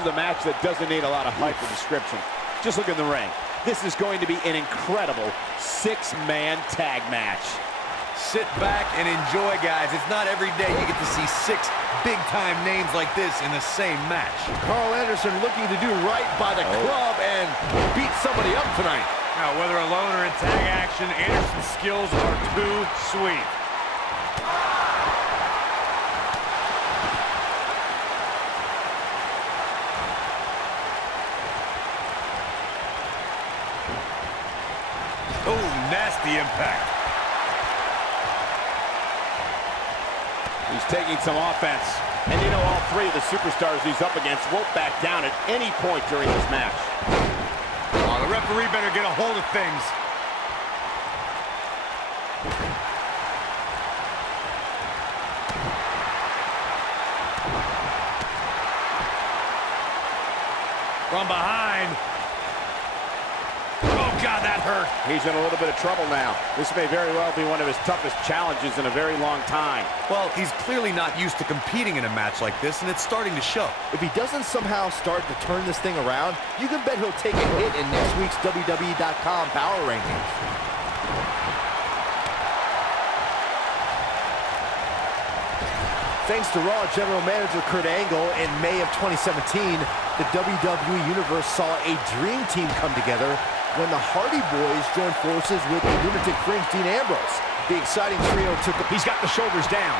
is a match that doesn't need a lot of hype or description. Just look in the ring. This is going to be an incredible six-man tag match. Sit back and enjoy, guys. It's not every day you get to see six big-time names like this in the same match. Carl Anderson looking to do right by the club and beat somebody up tonight. Now, whether alone or in tag action, Anderson's skills are too sweet. Oh, nasty impact. He's taking some offense. And you know, all three of the superstars he's up against won't back down at any point during this match. Oh, the referee better get a hold of things. From behind. Oh, God, that hurt. He's in a little bit of trouble now. This may very well be one of his toughest challenges in a very long time. Well, he's clearly not used to competing in a match like this, and it's starting to show. If he doesn't somehow start to turn this thing around, you can bet he'll take a hit in next week's WWE.com Power Rankings. Thanks to Raw General Manager Kurt Angle, in May of 2017, the WWE Universe saw a dream team come together when the Hardy Boys joined forces with the Lunatic Fringe Dean Ambrose. The exciting trio took the... He's got the shoulders down.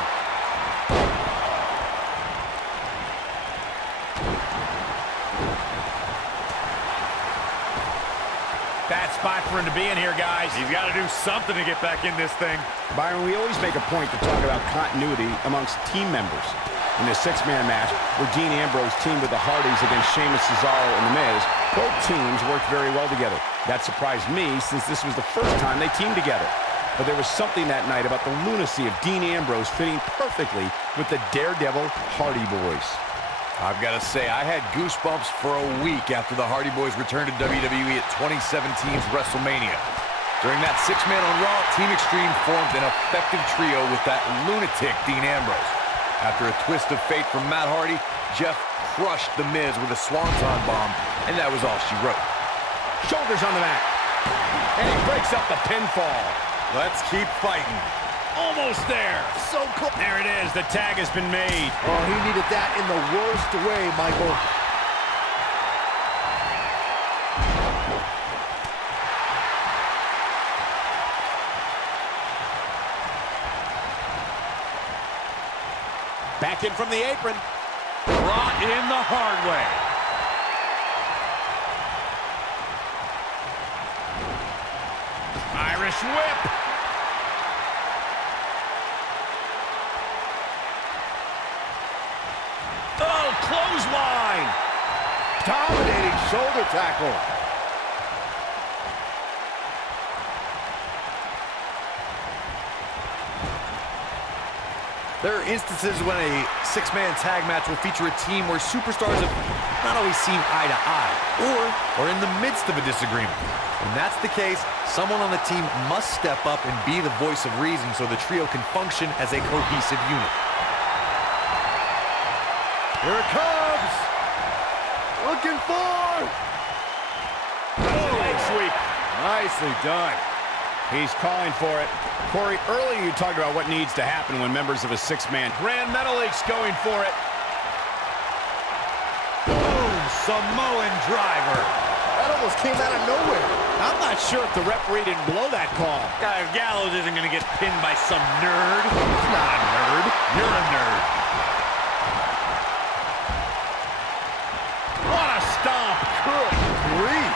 Bad spot for him to be in here, guys. He's got to do something to get back in this thing. Byron, we always make a point to talk about continuity amongst team members. In the six-man match, where Dean Ambrose teamed with the Hardys against Sheamus, Cesaro, and The Miz, both teams worked very well together. That surprised me, since this was the first time they teamed together. But there was something that night about the lunacy of Dean Ambrose fitting perfectly with the Daredevil Hardy Boys. I've got to say, I had goosebumps for a week after the Hardy Boys returned to WWE at 2017's WrestleMania. During that six-man on Raw, Team Extreme formed an effective trio with that lunatic Dean Ambrose. After a twist of fate from Matt Hardy, Jeff crushed The Miz with a swanton bomb, and that was all she wrote. Shoulders on the mat. And he breaks up the pinfall. Let's keep fighting. Almost there. So close. There it is. The tag has been made. Oh, he needed that in the worst way, Michael. Back in from the apron. Brought in the hard way. Irish whip. Oh, clothesline. Dominating shoulder tackle. There are instances when a six-man tag match will feature a team where superstars have not always seen eye to eye, or are in the midst of a disagreement. When that's the case, someone on the team must step up and be the voice of reason so the trio can function as a cohesive unit. Here it comes. Looking for. Oh, leg sweep. Nicely done. He's calling for it. Corey, earlier you talked about what needs to happen when members of a six-man... Grand Metalik's going for it. Boom! Samoan driver. That almost came out of nowhere. I'm not sure if the referee didn't blow that call. Guy Gallows isn't going to get pinned by some nerd. He's not a nerd. You're a nerd. What a stomp. Good grief.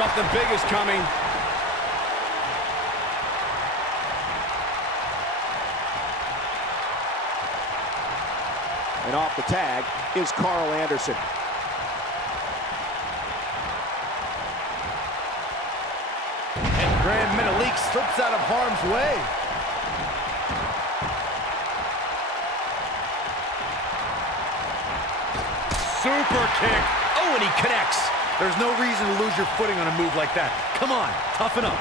Something big is coming. And off the tag is Carl Anderson. And Grand Metalik slips out of harm's way. Super kick. Oh, and he connects. There's no reason to lose your footing on a move like that. Come on, toughen up.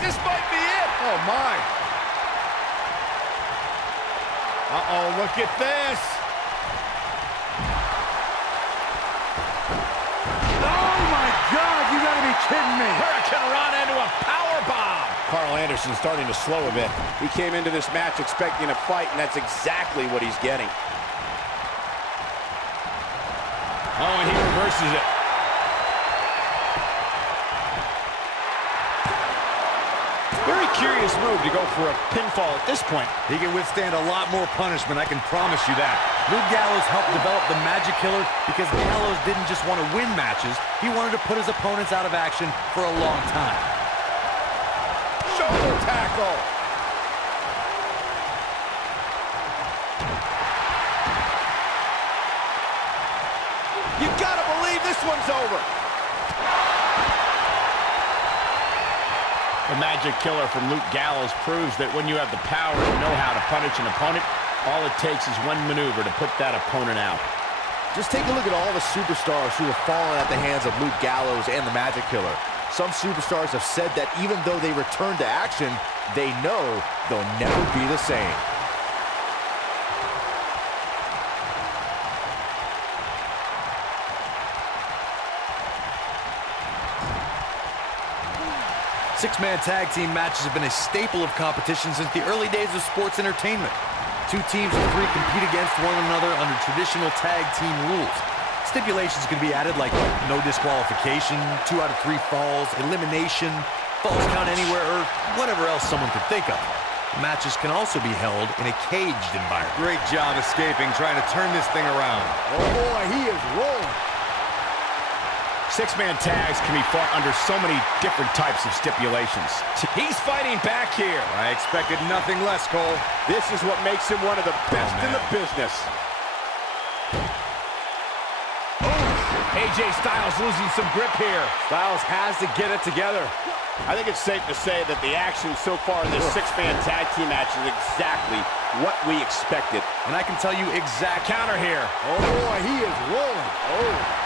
This might be it. Oh, my. Uh-oh, look at this. kidding me? Hurricane Rana into a power bomb. Carl Anderson starting to slow a bit. He came into this match expecting a fight, and that's exactly what he's getting. Oh, and he reverses it. Very curious move to go for a pinfall at this point. He can withstand a lot more punishment, I can promise you that. Luke Gallows helped develop the Magic Killer because Gallows didn't just want to win matches, he wanted to put his opponents out of action for a long time. Shoulder tackle. You gotta believe this one's over. The Magic Killer from Luke Gallows proves that when you have the power and know how to punish an opponent, all it takes is one maneuver to put that opponent out. Just take a look at all the superstars who have fallen at the hands of Luke Gallows and the Magic Killer. Some superstars have said that even though they return to action, they know they'll never be the same. Six-man tag team matches have been a staple of competition since the early days of sports entertainment. Two teams of three compete against one another under traditional tag team rules. Stipulations can be added like no disqualification, 2 out of 3 falls, elimination, falls count anywhere, or whatever else someone could think of. Matches can also be held in a caged environment. Great job escaping, trying to turn this thing around. Oh boy, he is rolling. Six-man tags can be fought under so many different types of stipulations. He's fighting back here. I expected nothing less, Cole. This is what makes him one of the best in the business. AJ Styles losing some grip here. Styles has to get it together. I think it's safe to say that the action so far in this six-man tag team match is exactly what we expected. And I can tell you exact Counter here. Oh boy, he is rolling. Oh.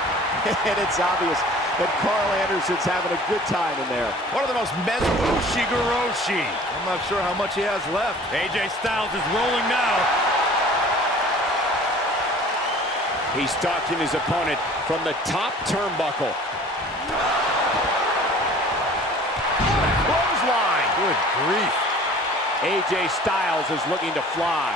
And it's obvious that Carl Anderson's having a good time in there. One of the most memorable. Ushigoroshi. I'm not sure how much he has left. AJ Styles is rolling now. He's stalking his opponent from the top turnbuckle. Clothesline. Good grief. AJ Styles is looking to fly.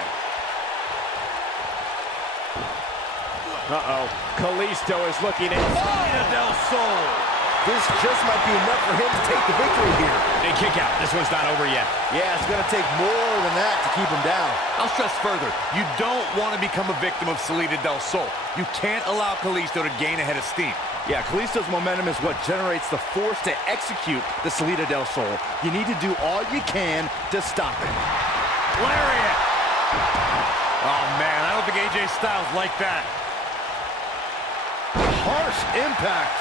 Uh-oh. Kalisto is looking at Salida del Sol. This just might be enough for him to take the victory here. Big kick out. This one's not over yet. Yeah, it's going to take more than that to keep him down. I'll stress further, you don't want to become a victim of Salida del Sol. You can't allow Kalisto to gain a head of steam. Yeah, Kalisto's momentum is what generates the force to execute the Salida del Sol. You need to do all you can to stop it. Lariat! Oh, man, I don't think AJ Styles like that. Harsh impact.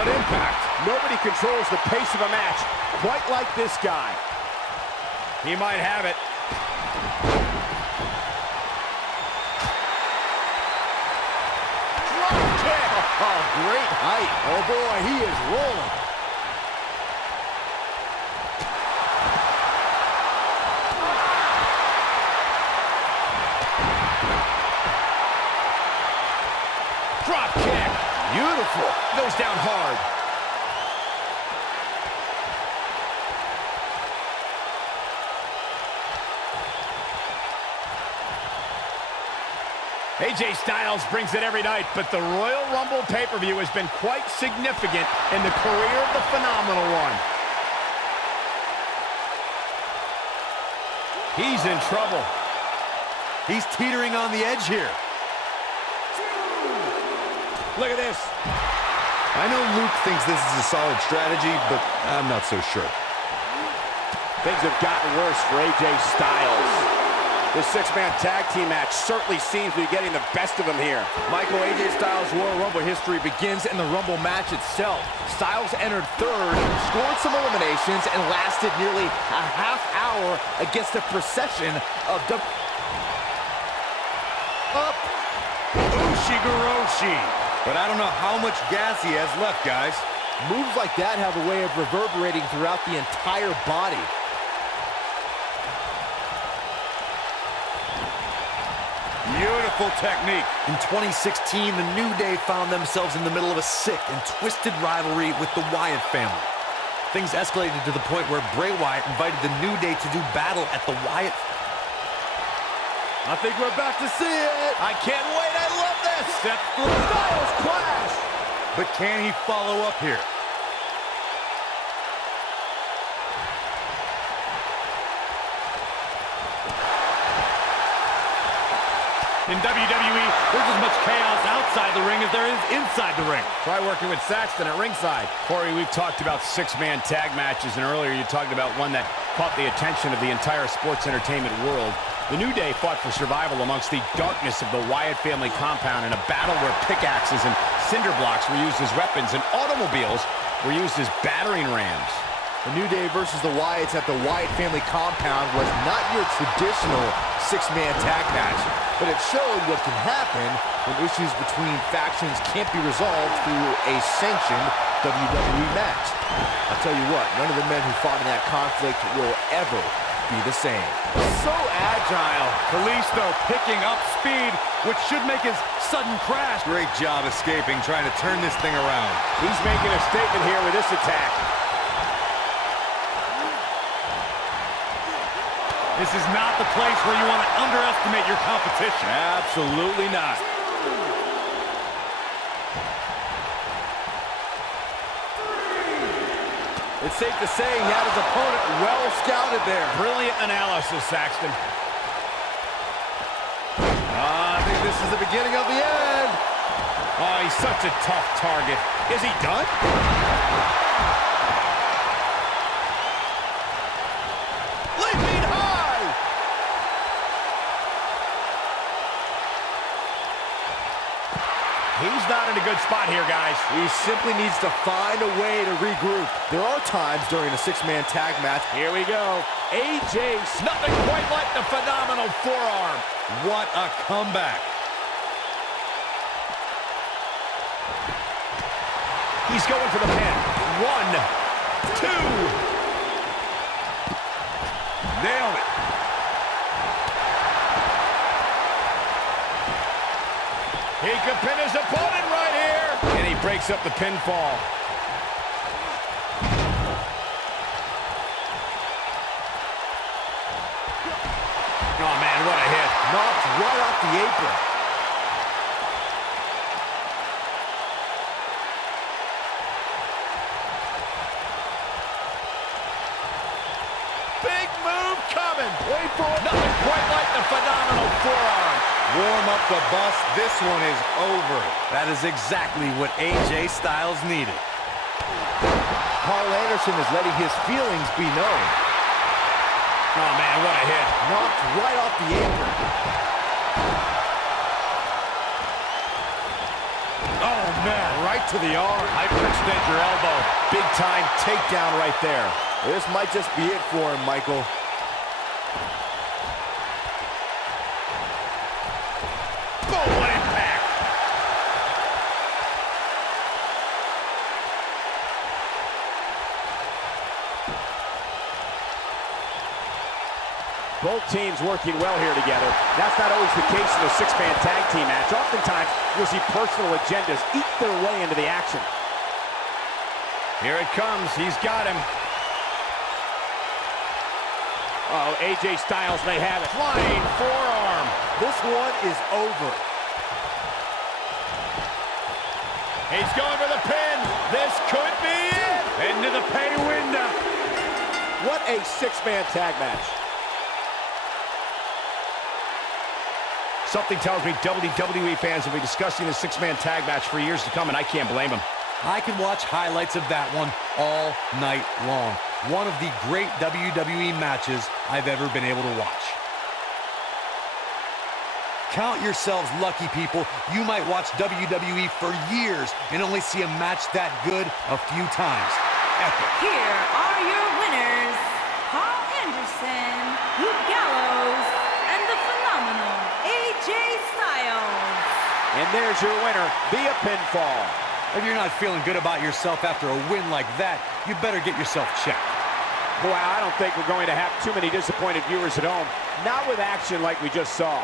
what impact. Nobody controls the pace of a match quite like this guy. He might have it. Oh, great height. Oh, boy, he is rolling. Drop kick. Beautiful. Goes down hard. AJ Styles brings it every night, but the Royal Rumble pay-per-view has been quite significant in the career of the Phenomenal One. He's in trouble. He's teetering on the edge here. Look at this. I know Luke thinks this is a solid strategy, but I'm not so sure. Things have gotten worse for AJ Styles. This six-man tag team match certainly seems to be getting the best of him here. Michael, AJ Styles' Royal Rumble history begins in the Rumble match itself. Styles entered third, scored some eliminations, and lasted nearly a half hour against a procession of Ushigoroshi. But I don't know how much gas he has left, guys. Moves like that have a way of reverberating throughout the entire body. Beautiful technique. In 2016, the New Day found themselves in the middle of a sick and twisted rivalry with the Wyatt family. Things escalated to the point where Bray Wyatt invited the New Day to do battle at the Wyatt. I think we're about to see it. I can't wait. I love this. Step through. Styles Clash. But can he follow up here? In WWE, there's as much chaos outside the ring as there is inside the ring. Try working with Saxton at ringside. Corey, we've talked about six-man tag matches, and earlier you talked about one that caught the attention of the entire sports entertainment world. The New Day fought for survival amongst the darkness of the Wyatt family compound in a battle where pickaxes and cinder blocks were used as weapons and automobiles were used as battering rams. The New Day versus the Wyatts at the Wyatt family compound was not your traditional six-man tag match, but it showed what can happen when issues between factions can't be resolved through a sanctioned WWE match. I'll tell you what, none of the men who fought in that conflict will ever be the same. So agile. Kalisto picking up speed, which should make his sudden crash. Great job escaping, trying to turn this thing around. He's making a statement here with this attack. This is not the place where you want to underestimate your competition. Absolutely not. It's safe to say he had his opponent well scouted there. Brilliant analysis, Saxton. I think this is the beginning of the end. Oh, he's such a tough target. Is he done? Leaping high. He's not in a good spot here, guys. He simply needs to find a way to regroup. There are times during a six-man tag match. Here we go. AJ, Nothing quite like the phenomenal forearm. What a comeback. he's going for the pin. 1, 2. Nailed it. He could pin his opponent right here. And he breaks up the pinfall. Oh, man, what a hit. Knocked right off the apron. Big move coming. Wait for it. Nothing quite like the phenomenal forearm. Warm up the bus. This one is over. That is exactly what AJ Styles needed. Carl Anderson is letting his feelings be known. Oh, man, what a hit. Knocked right off the apron. Oh, man, right to the arm. Hyperextend your elbow. Big time takedown right there. This might just be it for him, Michael. Boom, what impact. Both teams working well here together. That's not always the case in a six-man tag team match. Oftentimes, you'll see personal agendas eat their way into the action. Here it comes. He's got him. Uh-oh, AJ Styles may have it. Flying forearm. This one is over. He's going for the pin. This could be it. Into the pay window. What a six-man tag match. Something tells me WWE fans will be discussing this six-man tag match for years to come, and I can't blame them. I can watch highlights of that one all night long. One of the great WWE matches I've ever been able to watch. Count yourselves lucky, people. You might watch WWE for years and only see a match that good a few times. Epic. Here are your winners, Carl Anderson, Luke Gallows, and the phenomenal AJ Styles. And there's your winner via pinfall. If you're not feeling good about yourself after a win like that, you better get yourself checked. Boy, I don't think we're going to have too many disappointed viewers at home. Not with action like we just saw.